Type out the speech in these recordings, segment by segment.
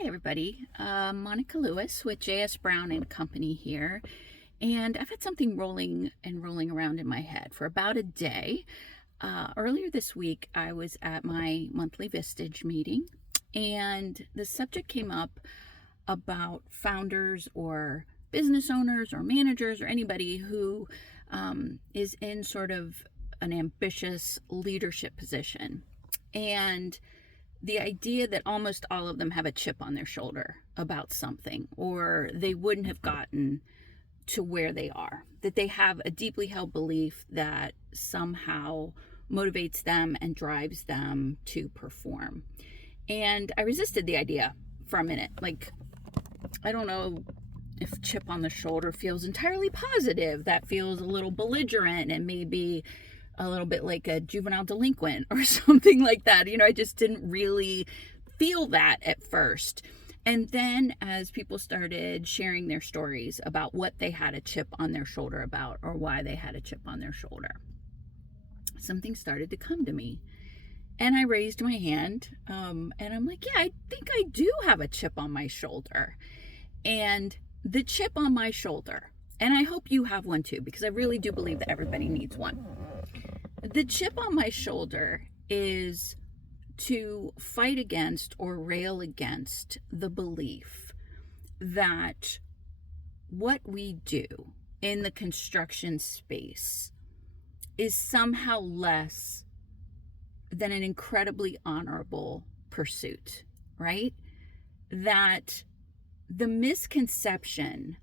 Hi everybody, Monica Lewis with J.S. Brown and Company here, and I've had something rolling around in my head for about a day. Earlier this week I was at my monthly Vistage meeting, and the subject came up about founders or business owners or managers or anybody who is in sort of an ambitious leadership position, and the idea that almost all of them have a chip on their shoulder about something, or they wouldn't have gotten to where they are, that they have a deeply held belief that somehow motivates them and drives them to perform. And I resisted the idea for a minute. Like, I don't know if chip on the shoulder feels entirely positive. That feels a little belligerent and maybe a little bit like a juvenile delinquent or something like that. I just didn't really feel that at first. And then as people started sharing their stories about what they had a chip on their shoulder about, or why they had a chip on their shoulder, something started to come to me. And I raised my hand, and I'm like, yeah, I think I do have a chip on my shoulder. And the chip on my shoulder, and I hope you have one too, because I really do believe that everybody needs one. The chip on my shoulder is to fight against or rail against the belief that what we do in the construction space is somehow less than an incredibly honorable pursuit, right? That the misconception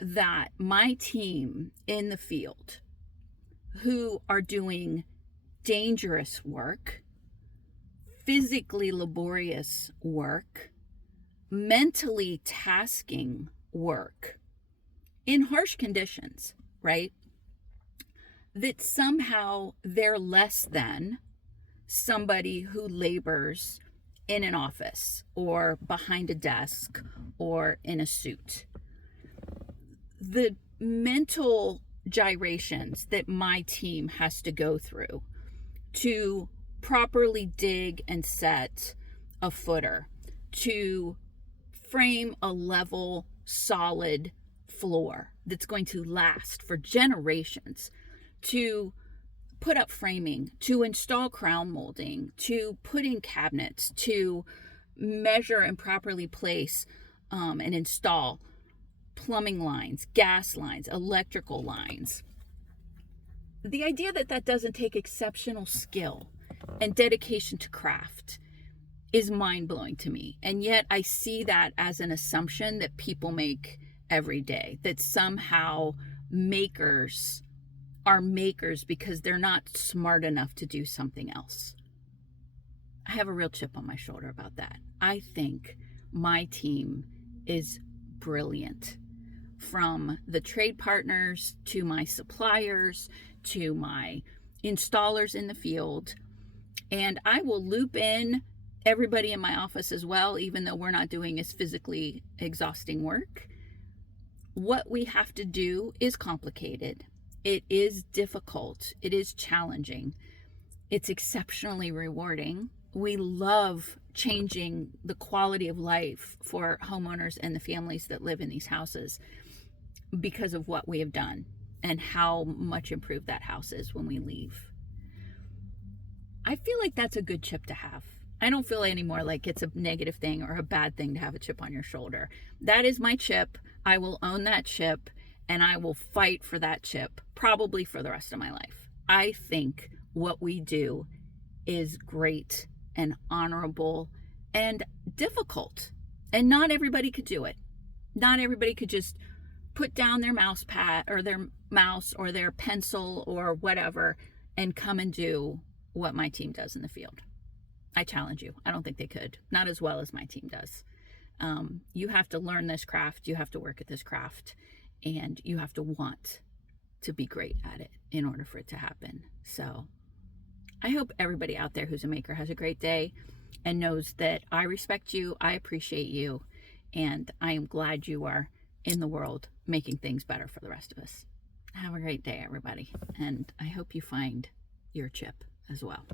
that my team in the field, who are doing dangerous work, physically laborious work, mentally tasking work in harsh conditions, right? That somehow they're less than somebody who labors in an office or behind a desk or in a suit. The mental gyrations that my team has to go through to properly dig and set a footer, to frame a level, solid floor that's going to last for generations, to put up framing, to install crown molding, to put in cabinets, to measure and properly place and install plumbing lines, gas lines, electrical lines. The idea that that doesn't take exceptional skill and dedication to craft is mind-blowing to me. And yet I see that as an assumption that people make every day, that somehow makers are makers because they're not smart enough to do something else. I have a real chip on my shoulder about that. I think my team is brilliant. From the trade partners to my suppliers to my installers in the field. And I will loop in everybody in my office as well, even though we're not doing as physically exhausting work. What we have to do is complicated. It is difficult. It is challenging. It's exceptionally rewarding. We love changing the quality of life for homeowners and the families that live in these houses because of what we have done and how much improved that house is when we leave. I feel like that's a good chip to have. I don't feel anymore like it's a negative thing or a bad thing to have a chip on your shoulder. That is my chip. I will own that chip, and I will fight for that chip probably for the rest of my life. I think what we do is great and honorable and difficult, and not everybody could do it. Not everybody could just put down their mouse pad or their mouse or their pencil or whatever and come and do what my team does in the field. I challenge you. I don't think they could. Not as well as my team does. You have to learn this craft. You have to work at this craft. And you have to want to be great at it in order for it to happen. So I hope everybody out there who's a maker has a great day and knows that I respect you, I appreciate you, and I am glad you are in the world making things better for the rest of us. Have a great day, everybody, and I hope you find your chip as well.